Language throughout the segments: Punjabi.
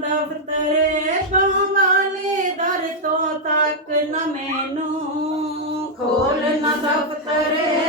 ਦਫਤਰੇ ਪਵਾਲੇ ਦਰ ਤੋਂ ਤੱਕ ਨਾ ਮੈਨੂੰ ਖੋਲ ਨਾ ਦਫਤਰੇ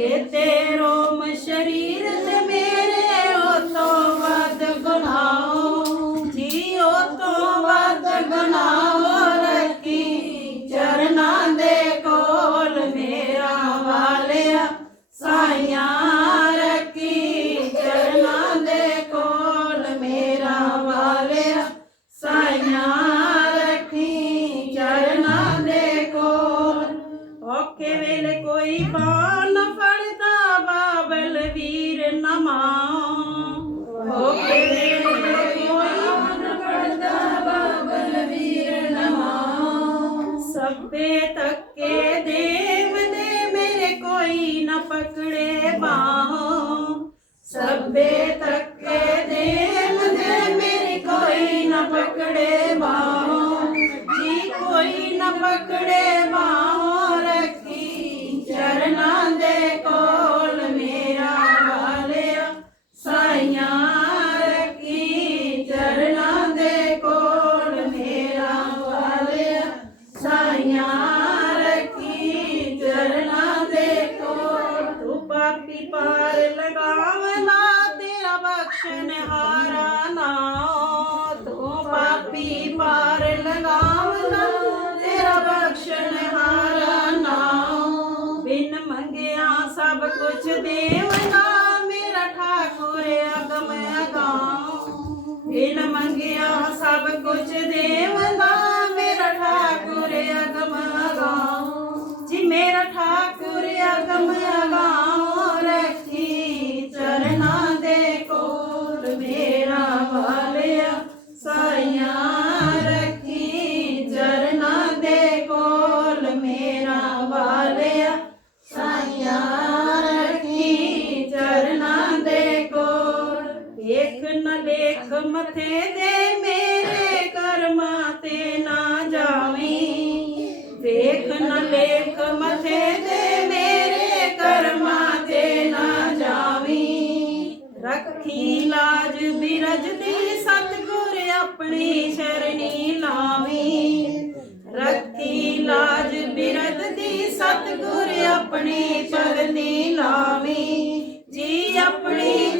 ਜੇ ਸਭੇ ਤੱਕੇ ਦੇਵ ਦੇ ਮੇਰੇ ਕੋਈ ਨਾ ਪਕੜੇ ਬਾਹ ਸਭੇ ਤੱਕੇ ਦੇਵ ਦੇ ਮੇਰੇ ਕੋਈ ਨਾ ਪਕੜੇ ਬਾਹ ਜੀ ਕੋਈ ਨਾ ਪਕੜੇ ਤੇਰਾ ਬਖਸ਼ਣ ਨਾ, ਤੂੰ ਪਾਪੀ ਪਾਰ ਲਗਾਵਲਾ ਤੇਰਾ ਬਖਸ਼ਣ ਹਾਰਾ ਨਾ। ਬਿਨ ਮੰਗਿਆ ਸਭ ਕੁਝ ਦੇਵਨਾ ਮੇਰਾ ਠਾਕੁਰ ਅਗਮ ਅਗਾਉ। ਬਿਨ ਮੰਗਿਆ ਸਭ ਕੁਝ ਦੇਵਨਾ ਨ ਮਥੇ ਦੇ ਮੇਰੇ ਕਰਮਾਂ ਤੇ ਨਾ ਜਾਵੀਂ। ਵੇਖ ਨ ਲੇਖ ਮਥੇ ਦੇ ਮੇਰੇ ਕਰਮਾਂ ਤੇ ਨਾ ਜਾਵੀਂ। ਰੱਖੀ ਲਾਜ ਬਿਰਜ ਦੀ ਸਤਗੁਰ ਆਪਣੀ ਸ਼ਰਣੀ ਲਾਵੀਂ। ਰੱਖੀ ਲਾਜ ਬਿਰਦ ਦੀ ਸਤਗੁਰ ਆਪਣੀ ਚਰਨੀ ਲਾਵੀਂ। ਜੀ ਆਪਣੀ